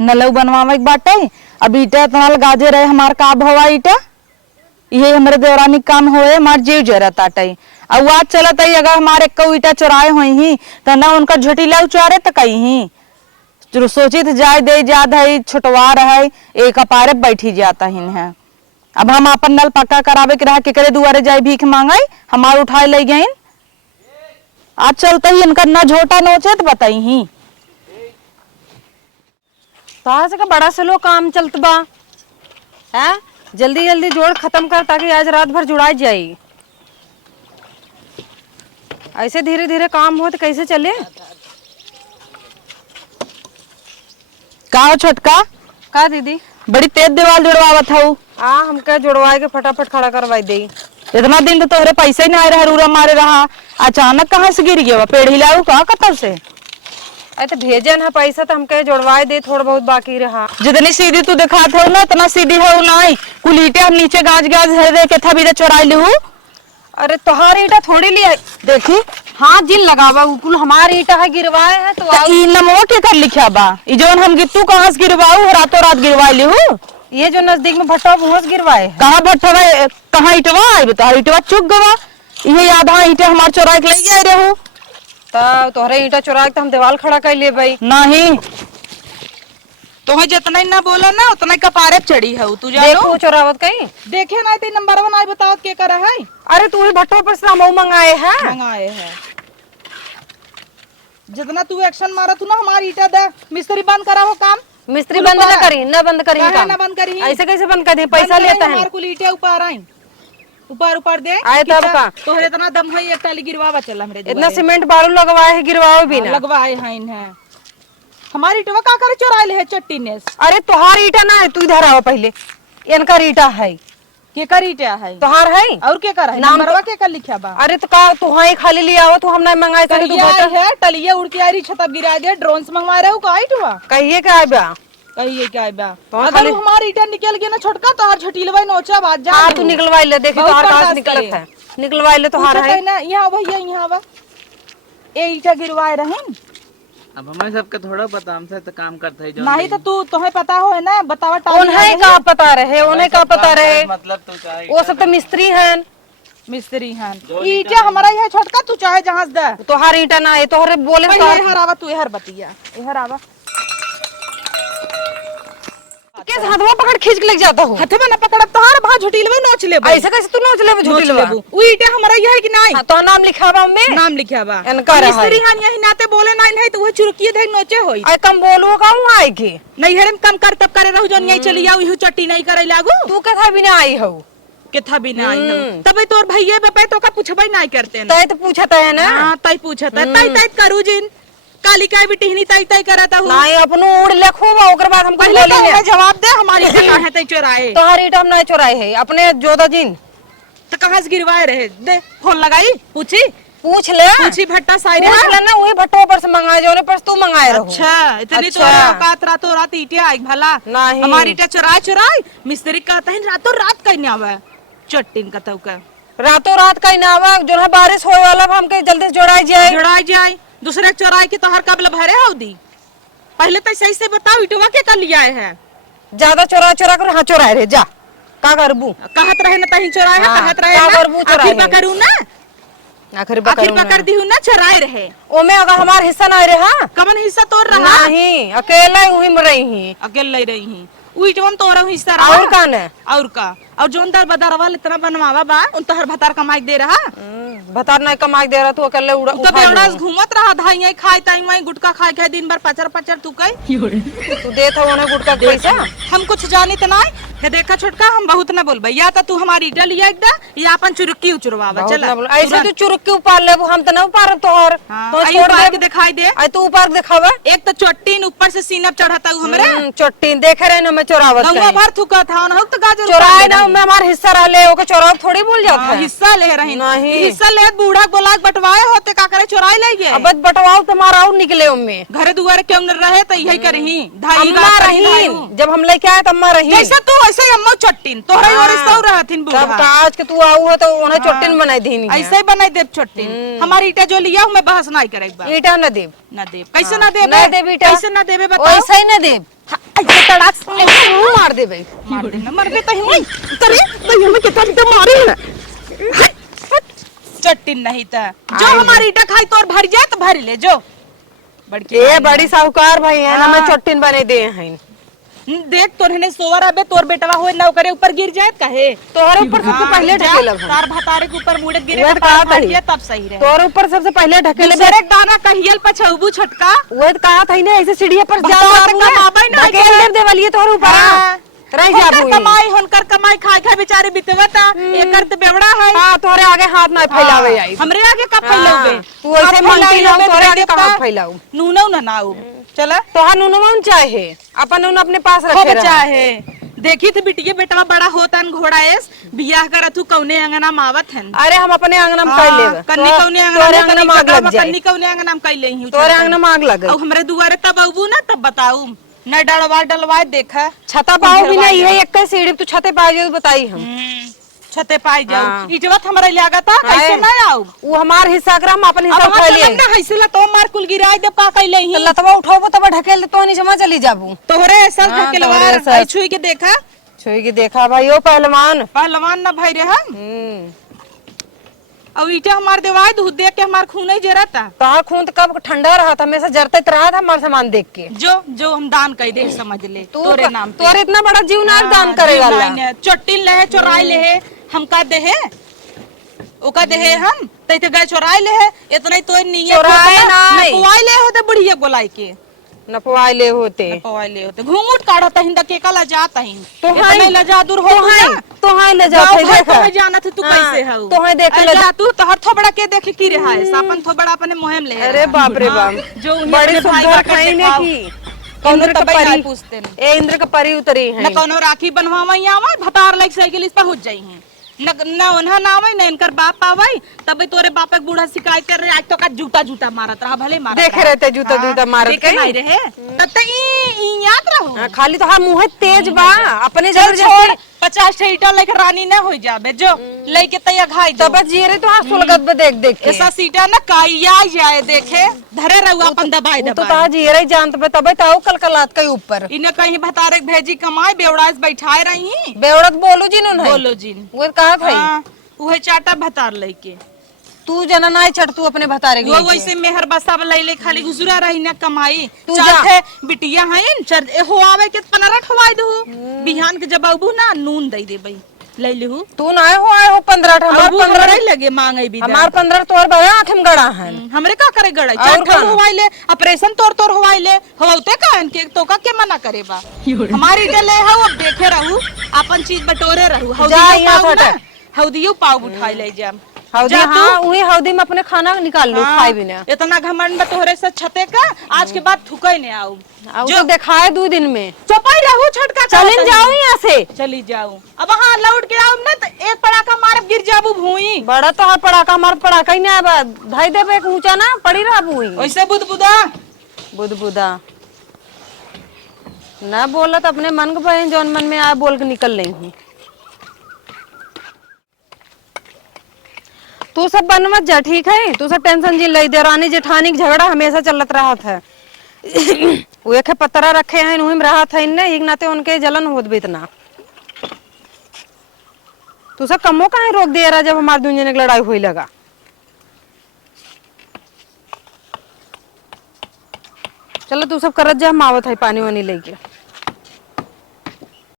नलऊ बनवावे के बाटे। अब ईटा इतना गाजे रहे हमार का भवा ईटा, ये हमारे देवरानी काम होए हमार जीव जरत आटे। अब आज चलत है अगर हमारे एक ईटा चुराए हुई ही तो ना उनका झटिला उचारे तो कहीं ही सोचित जाए दे जाद है छुटवा रहे एक अपारे बैठी जाता ही है। अब हम अपन नल पक्का करावे के रहा के करे दुआरे जाए भीख मांगाई हमार उठाए ले गई। आज चलते ही इनका ना झोटा नोचे तो बताई ही कहाँ से का बड़ा स्लो काम चलत बा है। जल्दी जल्दी जोड़ खत्म कर ताकि आज रात भर जुड़ाई जाए। ऐसे धीरे धीरे काम हो तो कैसे चले। का हो छोटका का दीदी बड़ी तेज दीवार जुड़वावत हूँ। हमके जुड़वाए के फटाफट खड़ा करवाई दे। इतना दिन तो तोहरे पैसे ही नहीं रहे रूरा मारे रहा, अचानक कहाँ से गिर गया पेड़ हिलाऊ का कतल से। अरे तो भेजन है पैसा तो हमके जुड़वाए दे, थोड़ा बहुत बाकी रहा। जितनी सीधी तू दिखाते हो ना इतना सीधी है नहीं। कुल ईटे हम नीचे गाज गाज दे के था भी चुराई लू। अरे तोहार ईटा थोड़ी लिया देखी हाँ जिन लगावा कुल हमारी ईटा है गिरवाए है तो ई नमो के कर लिखा बा ई जोन हम गिट्टू कहाँ से गिरवाऊ रातों रात गिरवाई ली हूँ। ये जो नजदीक में भट्टा वहाँ गिरवाए कहाँ भट्टा कहाँ ईटवा आई बता ईटवा चुक गवा ये आधा ईटे हमार चुरा के ले गए रहू। तोहरे ईटा चुरा के हम दीवार खड़ा कर ले भाई। नहीं तुम्हें जितना ही ना बोला ना उतना ही कपारे चढ़ी है तू देखो चोरावत कहीं देखे ना ते नंबर वन आई बताओ के कर है। अरे तू ही भट्टो पर सामू मंगाए है जितना तू एक्शन मारा तू ना हमारी ईटा दे मिस्त्री बंद करा हो काम। मिस्त्री बंद ना करी ना बंद करी ना बंद करी ऐसे कैसे बंद कर दे पैसा लेता है। कुल ईटे ऊपर आई ऊपर ऊपर दे आए तब का तोहरे इतना दम है एक टाली गिरवावा चल हमरे इतना सीमेंट बालू लगवाए है गिरवाओ भी ना लगवाए हैं इन्हें हमारी ईटवा का करे चुरा ले है चट्टी ने। अरे तोहार ईटा ना है तू इधर आओ पहले इनका ईटा है के कर ईटा है तोहार है और के कर है नंबरवा के कर लिखा बा। अरे तो का तू ही खाली ले आओ तू हम नहीं मंगाए सके तू बता है टलिया उड़ के आ रही छत गिरा दे ड्रोन से मंगवा रहे हो का ईटवा कहिए का आबा कहिए क्या बा। अगर हमारी ईटा निकल गया ना छोटका तो हर छटीलवा नोचा बात जा तू निकलवाई ले देखी तोहार कहां से निकलत है निकलवाई ले तोहार है ना यहां भैया यहां बा ए ईटा गिरवाए रहे। अब हमें सबके थोड़ा पता हमसे तो काम करते हैं नहीं तो तू तुम्हें पता हो है ना बतावा उन्हें का पता रहे उन्हें का पता रहे मतलब तू चाहे वो सब तो मिस्त्री हैं मिस्त्री हैं ईटा हमारा यह छोटका तू चाहे जहां दे तोहार ईटा ना है तोहरे बोले हर आवा तू हर बतिया हर आवा किस हाथवा पकड़ खींच के ले जाता हूं हाथे में ना पकड़ तोहार भा झुटीलवा नोच ले ऐसे कैसे तू नोच ले झूठी वो ईटा हमारा यह है कि नहीं तो नाम लिखा बा में नाम लिखा बा इनका रहा मिस्त्री हां यही नाते बोले नहीं तो वो चुरकी दे नोचे होई आई कम बोलू का हूं आई के नहीं हेरम कम कर तब करे रहू जन यही चली जाऊ यही चट्टी नहीं करे लागू तू के था बिना आई हो के था बिना आई हो तबे तोर भैये बपे तो का पूछबई नहीं करते तय तो पूछता है ना हां तय पूछता तय तय करू जिन काली काय भी टिहनी तय तय करता हूं नहीं अपनो उड़ लेखो ओकर बाद हम पहले तो हमें जवाब दे हमारी कहां है तय चोराए तोहार ईटा हम नहीं चोराए है अपने जोधा जिन तो कहां से गिरवाए रहे दे फोन लगाई पूछ ले पूछी भट्टा साइड पूछ ले ना वही भट्टो पर से मंगाए जो पर तू मंगाए रहो। अच्छा इतनी तो औकात रातों रात ईटे आई भला नहीं हमारी ईटा चुराए मिस्त्री कहता है रातों रात कहने आवे चट्टीन का तो का रातों रात का ना आवा जो है बारिश होए वाला हमके जल्दी से जोड़ाई जाए दूसरे चोराई के तोहर कब भरे हौदी पहले तो सही से बताओ ईटवा के कर लिया है ज्यादा चोरा कर हां चोराए रे जा का करबू कहत रहे ना तही चोराए है कहत रहे का करबू चोराए आखिर पकड़ू ना आखिर पकड़ दी हूं ना चोराए रहे ओमे अगर हमार हिस्सा ना रे हां कमन हिस्सा तोड़ रहा नहीं अकेला ही वहीं में रही ही अकेले ले रही हूं उइटवन तोरा हिस्सा रहा और का ने और का और जोन दर बदरवा इतना बनवावा बा उन तोहर भतार कमाई दे रहा भतार नहीं कमाई दे रहा तू अकेले उड़ा तो बेवड़ा घूमत रहा धाई खाई ताई वही गुटका खाए के दिन भर पचर पचर तू कई तू देत हो उन्हें गुटका पैसा हम कुछ जानी त नहीं हे देखा छोटका हम बहुत न बोलबे या त तू हमारी ईटा लिया एकदा या अपन चुरक्की उचरवावा चल ऐसे तू चुरक्की उपार लेबू हम त न उपार तोहर तो छोड़ दे के दिखाई दे आई तू उपार दिखावा एक तो चट्टीन ऊपर से सीनप चढ़ाता हूं हमरे चट्टीन देख रहे न मैं चोरावत गंगा भर थुका था न तो गाजर चोराए ना मैं हमार हिस्सा रहले ओके चोराव थोड़ी भूल जात है हिस्सा ले रही नहीं हिस्सा ले बूढ़ा बोला बटवाए होते का करे चोराई ले गए अब बटवाओ तुम्हारा और निकले उम्मे घरे दुआरे क्यों न रहे त यही करही धाई अम्मा रही जब हम लेके आए त अम्मा रही जैसे तू ऐसे अम्मा चट्टीन तोहरे और सौ रहथिन बूढ़ा तब आज के तू आऊ है तो उन्हें चट्टीन बनाई दीनी ऐसे ही बनाई देब चट्टीन हमारी ईटा जो लिया हूं मैं बहस नहीं करेगा ईटा न देब न देब कैसे न देब न देब ईटा कैसे न देबे बताओ ऐसे ही न देब ऐसे तड़ाक से मार दे भाई। मार देना मर गए तही वही करे तही हमें कितना तो मारे है चट्टिन नहीं था जो हमारी ईटा खाई तो और भर जाए तो भर ले जो बड़की ये बड़ी साहूकार भाई है ना, मैं चोटिन बने दे हैं। देख तोरने सोवर अबे तोर बेटवा होए ना करे ऊपर गिर जाए कहे तोहरे ऊपर सबसे पहले ढकेलब हम। तार भतारे के ऊपर मुड़े गिरे वह तो कहा भर था दिया तब सही रहे तोहरे ऊपर सबसे पहले ढकेले दूसरे दाना कहियल पछौबू छटका वो कहा था ना ऐसे सीढ़िया पर जा भतार कमाबै ना ढकेल दे देवलिए तोहरे ऊपर रह जाबू हुनकर कमाई खाए खाए बेचारे बितवता एकर तो बेवड़ा है हां तोरे आगे हाथ ना फैलावे आई हमरे आगे कब फैलावे तू ऐसे मानती ना तोरे आगे कहां फैलाऊ नूनो ना नाऊ चला तोहा नुनमन चाहे अपन उन अपने पास खूब रखे रहा चाहे देखी थी बिटिया बेटवा बड़ा होतन घोड़ाएस बियाह करत तू कौने अंगना मावत हन अरे हम अपने आंगना में कर लेब कन्नी कौने तोरे अंगना आंगना में आग लग जाए कन्नी कौने अंगना में कई लेही तोरे आंगना में आग लग अब हमरे दुआरे तब आबू ना तब बताऊ न डलवा देखा छता पाओ भी नहीं है एक सीढ़ी तू छते पा जो बताई हम छते पाई जाऊ इजवत हमरा लागा था कैसे ना आऊ वो हमार हिस्सा कर हम अपन हिस्सा अब खा चल लिए ना हैसे ला तो मार कुल गिराई दे पा कई लेही तो लतवा उठाओ तब ढकेल दे तो नीचे में चली जाबू तोहरे ऐसा ढकेलवार आई छुई के देखा छुई के देखा भाई ओ पहलवान पहलवान ना भाई रे हम अब ईटा हमार देवाय दूध देख के हमार खून ही जरता कहा खून तो कब ठंडा रहा था हमेशा जरते रहा था हमारा सामान देख के जो हम दान कर दे समझ ले तोरे नाम पे तोरे इतना बड़ा जीव ना दान करेगा अल्लाह चट्टिन ले चोराई ले हम का दे है ओका दे है हम तैते गए चोराई ले है इतना ही तो नहीं है चोराए नहीं नपवाई ले होते बुढ़िया गोलाई के नपवाई ले होते नपवाई ले होते घूंघट काढ़ता हिंदा के कला जाता हिं तो इतना लजा दूर हो तो हां ले जा तो जाना थे तू कैसे हो तो हां देख ले जा तू तो हर थोबड़ा के देख की रहा है सापन थोबड़ा अपने मुहिम ले अरे बाप रे बाप जो बड़ी सुंदर खाई ने की इंद्र का परी पूछते ए इंद्र का परी उतरी है न कोनो राखी बनवावई आवे भतार लाइक साइकिल इस पहुंच जाई हैं न उन्हा ना आवे न इनकर बाप आवे तबे तोरे बाप के बूढ़ा शिकायत कर रहे आज तो का जूता मारत रहा भले मारत देखे रहते जूता मारत के नहीं रहे तब तक ई याद रहो खाली तो हां मुंह तेज बा अपने चल जबरदस्ती 50 सीटा लेके रानी ना हो जाबे जो लेके तैया घाई दो तब जीरे तो हां सुलगत पे देख के ऐसा सीटा ना काइया जाए देखे धरे रहू अपन दबाई तो ता जीरे ही जानत पे तबे ताऊ कलकलात के ऊपर इने कहीं भतारे भेजी कमाई बेवड़ास बैठाए रही बेवड़त बोलू जी न बोलो जिन वो कहा था उहे चाटा भतार लेके तू जना ना चढ़ तू अपने भतारे वो वैसे मेहर बसा ले खाली गुजरा रही ना कमाई तू चाहे बिटिया हैं चर हो आवे के 15 ठवाई दू बिहान के जब आबू ना नून दई दे भाई ले लेहू तू ना हो आए हो 15 हमार 15 नहीं लगे मांगे भी हमार 15 तोर बड़ा आंख में गड़ा है हमरे का करे गड़ा चार होवाई ले ऑपरेशन तोर होवाई ले होते का के तो का के मना करे बा हमारी डले हो अब देखे रहू अपन चीज बटोरे रहू हौदियो पाव उठाई ले जाम हौदी हां वही हौदी में अपने खाना निकाल लो खाए बिना इतना घमंड में तोहरे से छते का आज के बाद थुकई ने आऊ जो दिखाए 2 दिन में चपाई रहू छटका चलिन जाओ यहां से चली जाऊं अब हां लौट के आऊं ना तो एक पड़ाका मारब गिर जाबू भूई बड़ा तो हर पड़ाका मार पड़ाका ही ना आबा भाई देबे एक ऊंचा ना पड़ी रहा भूई वैसे बुदबुदा ना बोलत अपने मन के बहन जौन मन में आए बोल के निकल रही हूं तू सब बन मत जा ठीक है तू सब टेंशन जी ले देरानी जेठानी का झगड़ा हमेशा चलत रहा था वो एक पत्रा रखे हैं उही में रहा था इनने एक नाते उनके जलन होत भी इतना तू सब कमो काहे रोक दिया रहा जब हमारे दुनिया की लड़ाई हुई लगा चलो तू सब करत जा हम आवत है पानी वानी लेके